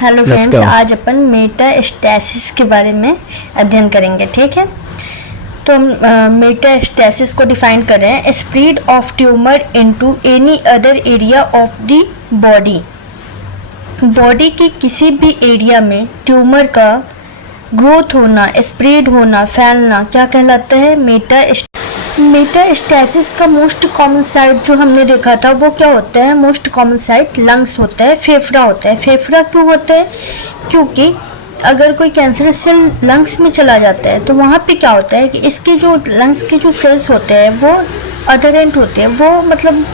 Hello friends, आज अपन metastasis के बारे में अध्ययन करेंगे। ठीक है, तो हम मेटास्टेसिस को डिफाइन कर रहे हैं, spread of tumour into any other area of the body. Body के किसी भी एरिया में ट्यूमर का ग्रोथ होना, स्प्रेड होना, फैलना क्या कहलाता है? मेटास्टेसिस का मोस्ट कॉमन साइट जो हमने देखा था वो क्या होता है? मोस्ट कॉमन साइट लंग्स होता है, फेफड़ा होता है। फेफड़ा क्यों होता है? क्योंकि अगर कोई कैंसर सेल लंग्स में चला जाता है तो वहाँ पे क्या होता है कि इसके जो लंग्स के जो सेल्स होते हैं वो अधरेंट होते हैं, वो मतलब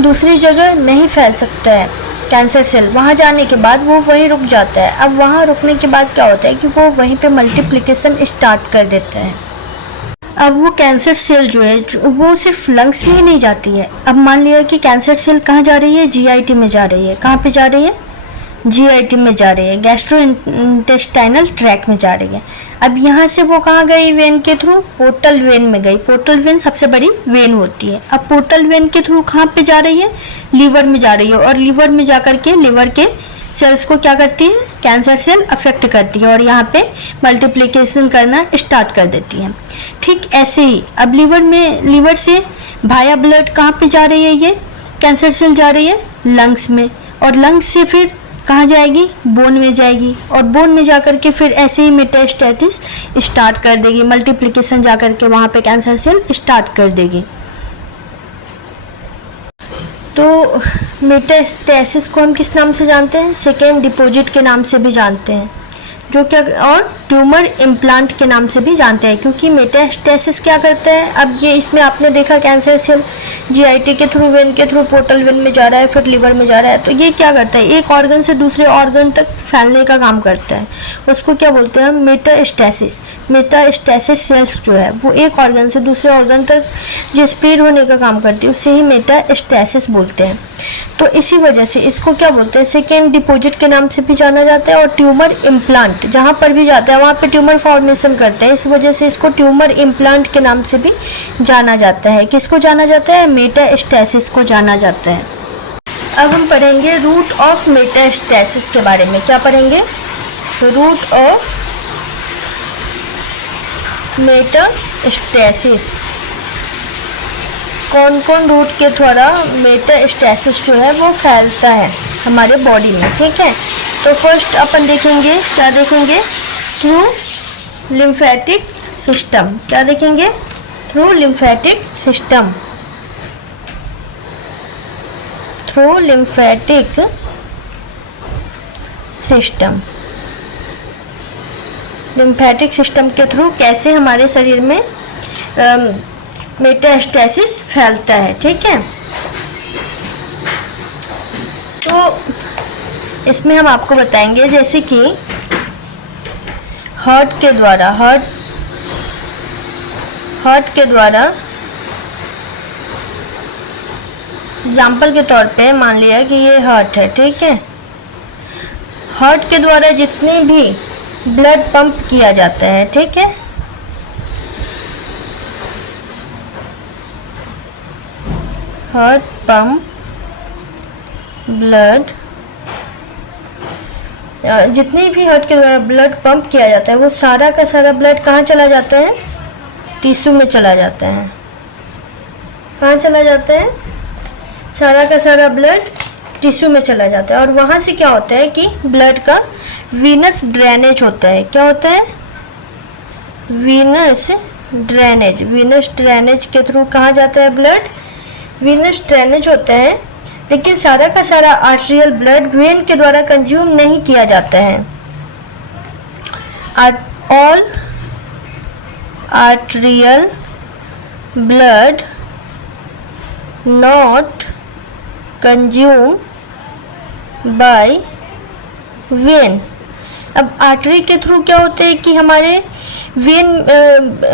दूसरी जगह नहीं फैल सकता है। कैंसर सेल वहाँ जाने के बाद वो वहीं रुक जाता है। अब वहाँ रुकने के बाद क्या होता है कि वो वहीं पे मल्टीप्लिकेशन स्टार्ट कर देता है। अब वो कैंसर सेल जो है वो सिर्फ लंग्स में ही नहीं जाती है। अब मान लिया कि कैंसर सेल कहाँ जा रही है? जीआईटी में जा रही है। कहाँ पे जा रही है? जीआईटी में जा रही है, गैस्ट्रो इंटेस्टाइनल ट्रैक में जा रही है। अब यहाँ से वो कहाँ गई? वेन के थ्रू पोर्टल वेन में गई। पोर्टल वेन सबसे बड़ी वेन होती है। अब पोर्टल वेन के थ्रू कहाँ पे जा रही है? लीवर में जा रही है, और लीवर में जाकर के लीवर के सेल्स को क्या करती है? कैंसर सेल अफेक्ट करती है और यहाँ पे मल्टीप्लिकेशन करना स्टार्ट कर देती है। ठीक ऐसे ही अब लीवर से भाया ब्लड कहाँ पे जा रही है? ये कैंसर सेल जा रही है लंग्स में, और लंग्स से फिर कहाँ जाएगी? बोन में जाएगी, और बोन में जाकर के फिर ऐसे ही मेटास्टेसिस स्टार्ट कर देगी। मल्टीप्लिकेशन जाकर के वहाँ पे कैंसर सेल स्टार्ट कर देगी। तो मेटास्टेसिस को हम किस नाम से जानते हैं? सेकेंड डिपॉजिट के नाम से भी जानते हैं, जो क्या, और ट्यूमर इम्प्लांट के नाम से भी जानते हैं। क्योंकि मेटास्टेसिस क्या करता है? अब ये इसमें आपने देखा कैंसर सेल जीआईटी के थ्रू, वेन के थ्रू पोर्टल वेन में जा रहा है, फिर लीवर में जा रहा है। तो ये क्या करता है? एक ऑर्गन से दूसरे ऑर्गन तक फैलने का काम करता है। उसको क्या बोलते हैं? मेटास्टेसिस। मेटास्टेसिस सेल्स जो है वो एक ऑर्गन से दूसरे ऑर्गन तक जो स्प्रेड होने का काम करती है उसे ही मेटास्टेसिस बोलते हैं। तो इसी वजह से इसको क्या बोलते हैं? सेकेंड डिपॉजिट के नाम से भी जाना जाता है, और ट्यूमर इम्प्लांट जहाँ पर भी जाता है वहाँ पे ट्यूमर फॉर्मेशन करता है, इस वजह से इसको ट्यूमर इम्प्लांट के नाम से भी जाना जाता है। किसको जाना जाता है? मेटास्टेसिस को जाना जाता है। अब हम पढ़ेंगे रूट ऑफ मेटास्टेसिस के बारे में। क्या पढ़ेंगे? Route of metastasis. कौन कौन रूट के द्वारा मेटास्टेसिस जो है वो फैलता है हमारे बॉडी में। ठीक है, तो फर्स्ट अपन देखेंगे, क्या देखेंगे? Through lymphatic system. क्या देखेंगे? Through lymphatic system. Through lymphatic system. Lymphatic system के थ्रू कैसे हमारे शरीर में मेटास्टेसिस फैलता है। ठीक है, तो इसमें हम आपको बताएंगे जैसे कि हार्ट के द्वारा एग्जाम्पल के तौर पे मान लिया कि ये हार्ट है। ठीक है, हार्ट के द्वारा जितने भी ब्लड पंप किया जाता है, ठीक है, हार्ट पंप ब्लड, जितने भी हार्ट के द्वारा ब्लड पंप किया जाता है वो सारा का सारा ब्लड कहाँ चला जाता है? टिश्यू में चला जाता है। कहाँ चला जाता है? सारा का सारा ब्लड टिश्यू में चला जाता है, और वहाँ से क्या होता है कि ब्लड का वीनस ड्रेनेज होता है। क्या होता है? Venus drainage. वीनस ड्रेनेज के थ्रू कहाँ जाता है ब्लड? वीनस ड्रेनेज होता है, लेकिन सारा का सारा आर्टेरियल ब्लड वेन के द्वारा कंज्यूम नहीं किया जाता है। All arterial blood not consume by when. अब आर्टरी के थ्रू क्या होता है कि हमारे वेन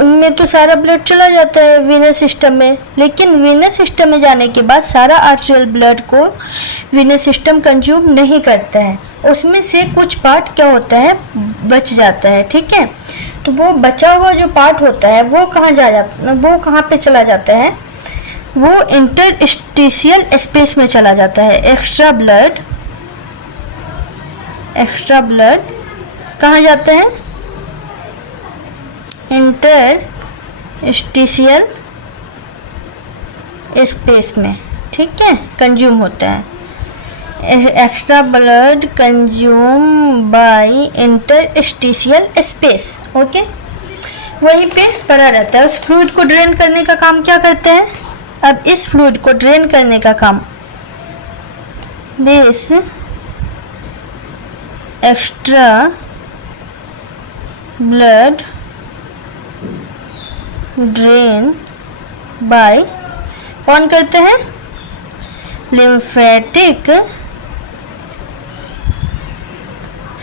में तो सारा ब्लड चला जाता है वीनस सिस्टम में, लेकिन वीनस सिस्टम में जाने के बाद सारा आर्टेरियल ब्लड को वीनस सिस्टम कंज्यूम नहीं करता है। उसमें से कुछ पार्ट क्या होता है? बच जाता है। ठीक है, तो वो बचा हुआ जो पार्ट होता है वो कहाँ पे चला जाता है? वो इंटरस्टिशियल स्पेस में चला जाता है। एक्स्ट्रा ब्लड एक्स्ट्रा ब्लड कहाँ जाते हैं, इंटरस्टिशियल स्पेस में, ठीक है, कंज्यूम होता है। Extra blood consume by interstitial space, okay, वहीं पे पड़ा रहता है। उस फ्लूइड को ड्रेन करने का काम क्या करते हैं, अब इस फ्लूइड को ड्रेन करने का काम this extra blood drain by कौन करते हैं, लिम्फेटिक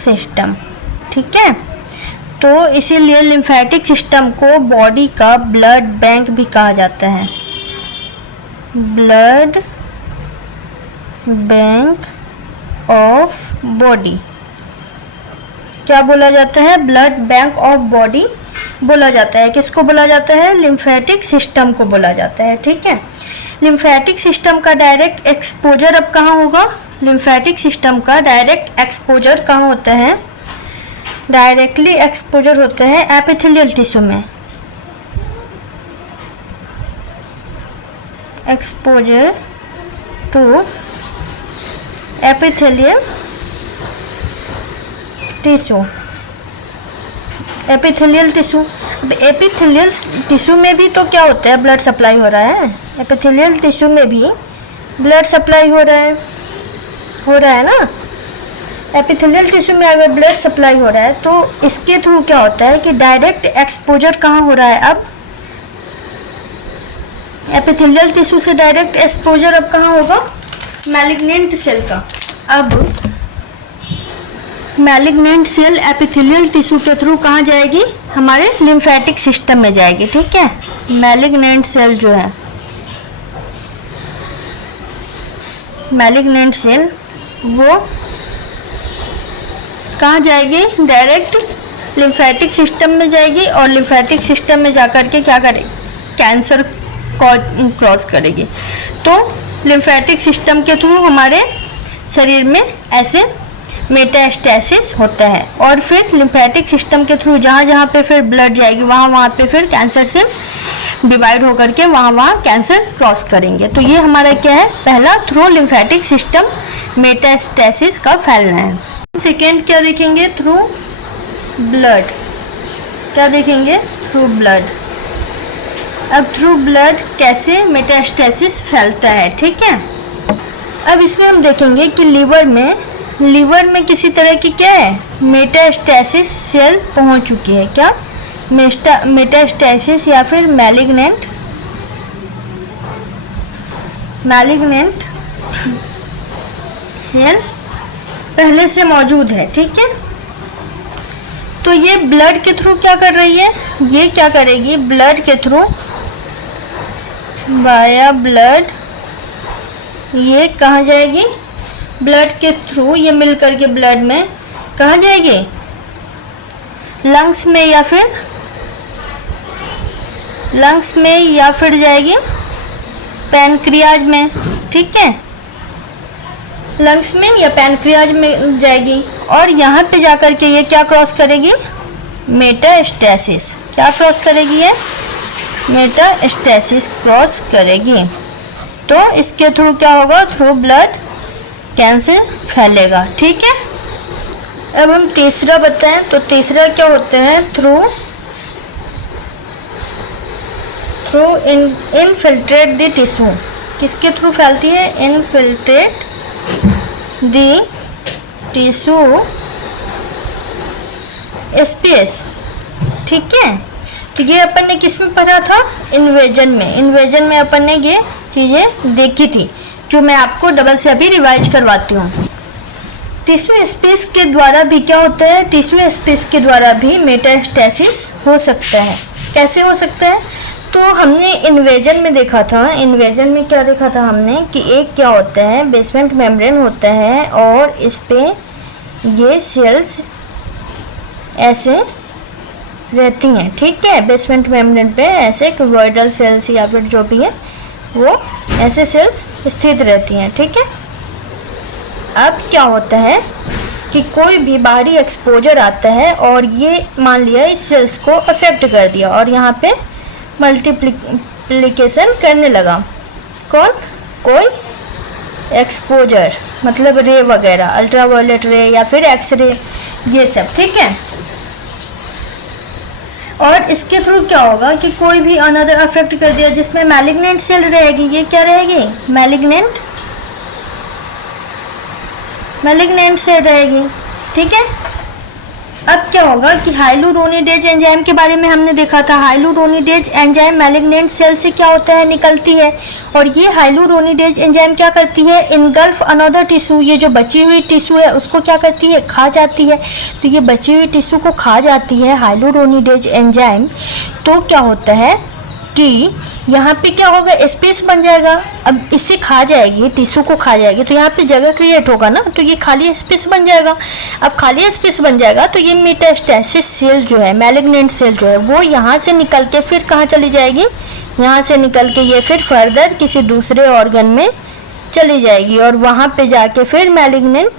सिस्टम, ठीक है। तो इसीलिए लिम्फेटिक सिस्टम को बॉडी का ब्लड बैंक भी कहा जाता है, ब्लड बैंक ऑफ बॉडी। क्या बोला जाता है, ब्लड बैंक ऑफ बॉडी बोला जाता है। किसको बोला जाता है, लिम्फेटिक सिस्टम को बोला जाता है, ठीक है। लिम्फेटिक सिस्टम का डायरेक्ट एक्सपोजर अब कहाँ होगा, लिम्फेटिक सिस्टम का डायरेक्ट एक्सपोजर कहाँ होता है, डायरेक्टली एक्सपोजर होता है एपिथेलियल टिश्यू में, exposure to epithelial tissue, epithelial tissue. अब एपिथेलियल टिश्यू में भी तो क्या होता है, ब्लड सप्लाई हो रहा है, एपिथेलियल टिश्यू में भी ब्लड सप्लाई हो रहा है ना। एपिथेलियल टिश्यू में अगर ब्लड सप्लाई हो रहा है तो इसके थ्रू क्या होता है कि डायरेक्ट एक्सपोजर कहाँ हो रहा है, अब एपिथेलियल टिश्यू से डायरेक्ट एक्सपोजर अब कहाँ होगा, मैलिग्नेंट सेल का। अब मैलिग्नेंट सेल एपिथेलियल टिश्यू के थ्रू कहाँ जाएगी, हमारे लिम्फेटिक सिस्टम में जाएगी, ठीक है। मैलिग्नेंट सेल जो है, मैलिग्नेंट सेल वो कहाँ जाएगी, डायरेक्ट लिम्फेटिक सिस्टम में जाएगी और लिम्फेटिक सिस्टम में जाकर के क्या करेगी, कैंसर क्रॉस करेगी। तो लिम्फेटिक सिस्टम के थ्रू हमारे शरीर में ऐसे मेटास्टेसिस होता है और फिर लिम्फेटिक सिस्टम के थ्रू जहाँ जहाँ पे फिर ब्लड जाएगी वहाँ पे फिर कैंसर से डिवाइड होकर के वहाँ कैंसर क्रॉस करेंगे। तो ये हमारा क्या है, पहला थ्रू लिम्फेटिक सिस्टम मेटास्टेसिस का फैलना है। सेकेंड क्या देखेंगे, थ्रू ब्लड। क्या देखेंगे, थ्रू ब्लड। अब थ्रू ब्लड कैसे मेटास्टेसिस फैलता है, ठीक है। अब इसमें हम देखेंगे कि लीवर में किसी तरह की क्या है, मेटास्टेसिस सेल पहुंच चुकी है। क्या, मेटास्टेसिस या फिर मैलिग्नेंट सेल पहले से मौजूद है, ठीक है। तो ये ब्लड के थ्रू क्या कर रही है, ये क्या करेगी, ब्लड के थ्रू वाया ब्लड ये कहाँ जाएगी, ब्लड के थ्रू ये मिल करके ब्लड में कहाँ जाएगी, लंग्स में या फिर जाएगी पैनक्रियाज में, ठीक है। लंग्स में या पैनक्रियाज में जाएगी और यहाँ पे जाकर के ये क्या क्रॉस करेगी, मेटास्टेसिस। क्या क्रॉस करेगी, ये मेटास्टेसिस क्रॉस करेगी। तो इसके थ्रू क्या होगा, थ्रू ब्लड कैंसर फैलेगा, ठीक है। अब हम तीसरा बताएं तो तीसरा क्या होता है, थ्रू इनफिल्ट्रेट द टिश्यू। किसके थ्रू फैलती है, इनफिल्ट्रेट द टिश्यू स्पेस, ठीक है। तो ये अपन ने किस में पढ़ा था, इन्वेजन में अपन ने ये चीज़ें देखी थी, जो मैं आपको डबल से अभी रिवाइज करवाती हूँ। टिश्यू स्पेस के द्वारा भी क्या होता है, टिश्यू स्पेस के द्वारा भी मेटास्टेसिस हो सकता है। कैसे हो सकता है, तो हमने इन्वेजन में देखा था, इन्वेजन में क्या देखा था हमने कि एक क्या होता है, बेसमेंट मेम्ब्रेन होता है और इस पे ये सेल्स ऐसे रहती हैं, ठीक है। बेसमेंट मेम्ब्रेन पे ऐसे क्यूबॉइडल सेल्स या फिर जो भी है वो ऐसे सेल्स स्थित रहती हैं, ठीक है। अब क्या होता है कि कोई भी बाहरी एक्सपोजर आता है और ये मान लिया इस सेल्स को अफेक्ट कर दिया और यहाँ पे मल्टीप्लिकेशन करने लगा। कौन? कोई एक्सपोजर, मतलब रे वगैरह, अल्ट्रावायलेट रे या फिर एक्सरे, ये सब, ठीक है। और इसके थ्रू क्या होगा कि कोई भी अनदर अफेक्ट कर दिया जिसमें मैलिग्नेंट सेल रहेगी, ये क्या रहेगी? मैलिग्नेंट सेल रहेगी, ठीक है। अब क्या होगा कि हाइलुरोनिडेज एंजाइम के बारे में हमने देखा था। हाइलुरोनिडेज एंजाइम मैलिग्नेंट सेल से क्या होता है? निकलती है। और ये हाइलुरोनिडेज एंजाइम क्या करती है? इनगल्फ अनदर टिश्यू, ये जो बची हुई टिश्यू है उसको क्या करती है? खा जाती है। तो ये बची हुई टिश्यू को खा जाती है हाइलुरोनिडेज एंजाइम। तो क्या होता है कि यहाँ पे क्या होगा? स्पेस बन जाएगा। अब इसे खा जाएगी, टिश्यू को खा जाएगी, तो यहाँ पे जगह क्रिएट होगा ना, तो ये खाली स्पेस बन जाएगा। अब खाली स्पेस बन जाएगा तो ये मेटास्टेसिस सेल जो है, मैलिग्नेंट सेल जो है, वो यहाँ से निकल के फिर कहाँ चली जाएगी? यहाँ से निकल के ये फिर फर्दर किसी दूसरे ऑर्गन में चली जाएगी और वहाँ पे जाके फिर मैलिग्नेंट,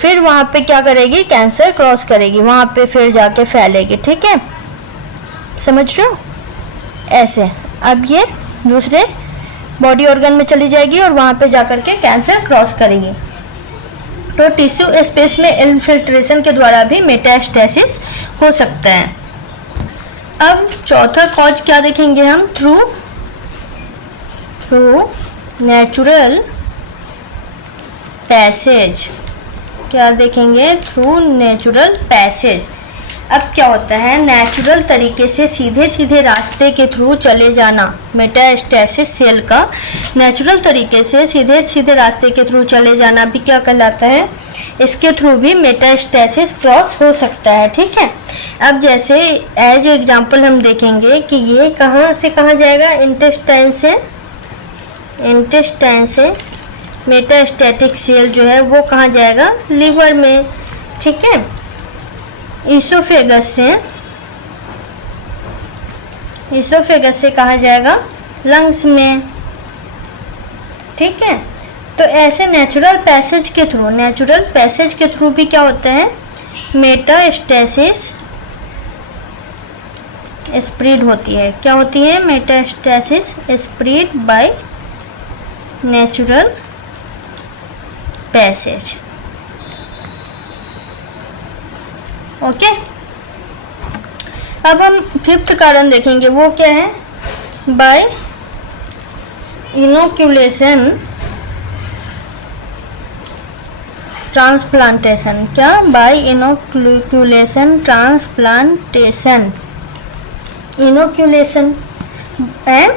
फिर वहाँ पे क्या करेगी? कैंसर क्रॉस करेगी, वहाँ पे फिर जाके फैलेगी, ठीक है। समझ रहे हो? ऐसे अब ये दूसरे बॉडी ऑर्गन में चली जाएगी और वहाँ पे जाकर के कैंसर क्रॉस करेगी। तो टिश्यू स्पेस में इन्फिल्ट्रेशन के द्वारा भी मेटास्टेसिस हो सकता है। अब चौथा कॉज क्या देखेंगे हम? Through natural passage. क्या देखेंगे? Through natural passage. अब क्या होता है? नेचुरल तरीके से सीधे सीधे रास्ते के थ्रू चले जाना, मेटास्टेसिस सेल का नेचुरल तरीके से सीधे सीधे रास्ते के थ्रू चले जाना भी क्या कहलाता है? इसके थ्रू भी मेटास्टेसिस क्रॉस हो सकता है, ठीक है। अब जैसे एज एग्जांपल हम देखेंगे कि ये कहाँ से कहाँ जाएगा? इंटेस्टाइन से मेटास्टैटिक सेल जो है वो कहाँ जाएगा? लीवर में, ठीक है। ईसोफेगस से कहा जाएगा? लंग्स में, ठीक है। तो ऐसे नेचुरल पैसेज के थ्रू भी क्या होता है? मेटास्टेसिस स्प्रेड होती है। क्या होती है? Metastasis spread by natural passage. Okay. अब हम फिफ्थ कारण देखेंगे, वो क्या है? By inoculation transplantation. क्या? By inoculation transplantation, inoculation and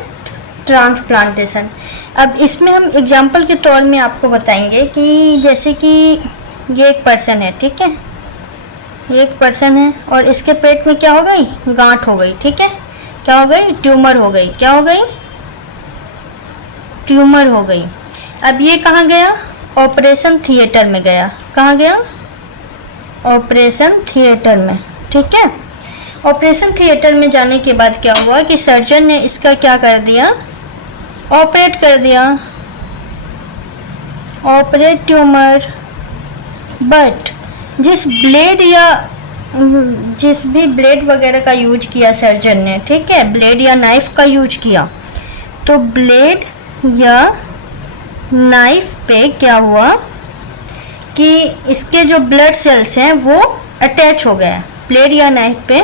transplantation. अब इसमें हम एग्जांपल के तौर में आपको बताएंगे कि जैसे कि ये एक पर्सन है, ठीक है, ये एक पर्सन है और इसके पेट में क्या हो गई? गांठ हो गई, ठीक है। क्या हो गई? ट्यूमर हो गई। क्या हो गई? ट्यूमर हो गई। अब ये कहाँ गया? ऑपरेशन थिएटर में गया। कहाँ गया? ऑपरेशन थिएटर में, ठीक है। ऑपरेशन थिएटर में जाने के बाद क्या हुआ कि सर्जन ने इसका क्या कर दिया? ऑपरेट कर दिया, ऑपरेट ट्यूमर। बट जिस भी ब्लेड वगैरह का यूज किया सर्जन ने, ठीक है, ब्लेड या नाइफ का यूज किया, तो ब्लेड या नाइफ पे क्या हुआ कि इसके जो ब्लड सेल्स हैं वो अटैच हो गए ब्लेड या नाइफ पे,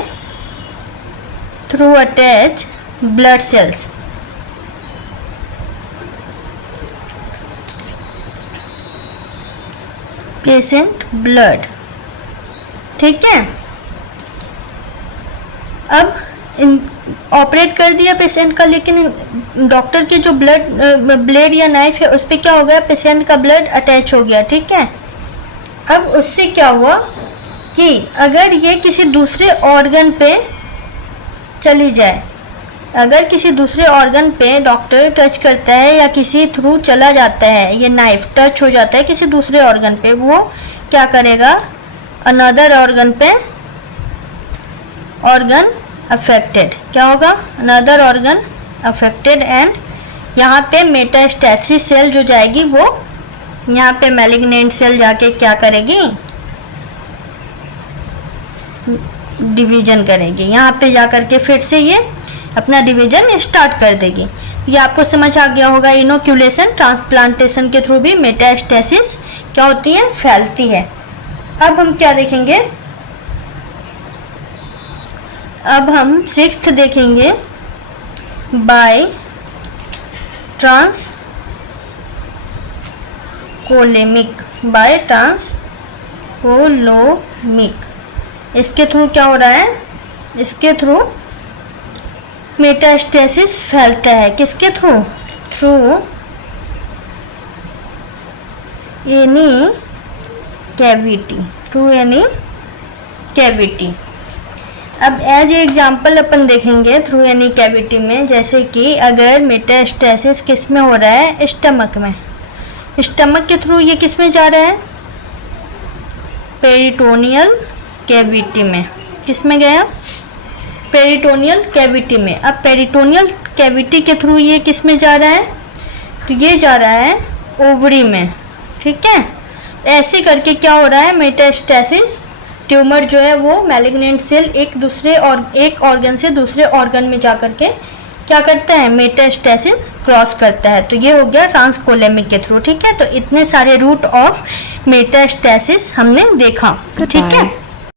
through attach blood cells. Patient blood, ठीक है। अब ऑपरेट कर दिया पेशेंट का, लेकिन डॉक्टर के जो ब्लेड या नाइफ है उस पर क्या हो गया? पेशेंट का ब्लड अटैच हो गया, ठीक है। अब उससे क्या हुआ कि अगर ये किसी दूसरे ऑर्गन पे चली जाए, अगर किसी दूसरे ऑर्गन पे डॉक्टर टच करता है या किसी थ्रू चला जाता है, ये नाइफ टच हो जाता है किसी दूसरे ऑर्गन पे, वो क्या करेगा? अनदर ऑर्गन पे, ऑर्गन अफेक्टेड। क्या होगा? अनदर ऑर्गन अफेक्टेड एंड यहाँ पे मेटास्टैसिस सेल जो जाएगी वो यहाँ पे मैलिग्नेंट सेल जाके क्या करेगी? डिवीजन करेगी, यहाँ पे जा करके फिर से ये अपना डिवीजन स्टार्ट कर देगी। ये आपको समझ आ गया होगा। इनोक्यूलेशन, ट्रांसप्लांटेशन के थ्रू भी मेटास्टेसिस क्या होती है, फैलती है। अब हम क्या देखेंगे, अब हम 6th देखेंगे, बाय ट्रांसकोलेमिक, बाय ट्रांसकोलोमिक। इसके थ्रू क्या हो रहा है, इसके थ्रू मेटास्टेसिस फैलता है। किसके through, through any cavity, through any cavity. अब एज एग्जाम्पल अपन देखेंगे थ्रू एनी कैविटी में, जैसे कि अगर मेटास्टेसिस किस में हो रहा है, स्टमक में, स्टमक के थ्रू ये किस में जा रहा है, पेरिटोनियल कैविटी में। किस में गया, पेरिटोनियल कैविटी में। अब पेरिटोनियल कैविटी के थ्रू ये किस में जा रहा है, तो ये जा रहा है ओवरी में, ठीक है। ऐसे करके क्या हो रहा है, मेटास्टेसिस, ट्यूमर जो है वो मैलिग्नेंट सेल एक ऑर्गन से दूसरे ऑर्गन में जा करके क्या करता है, मेटास्टेसिस क्रॉस करता है। तो ये हो गया ट्रांसकोलेमिक के थ्रू, ठीक है। तो इतने सारे रूट ऑफ मेटास्टेसिस हमने देखा, ठीक है।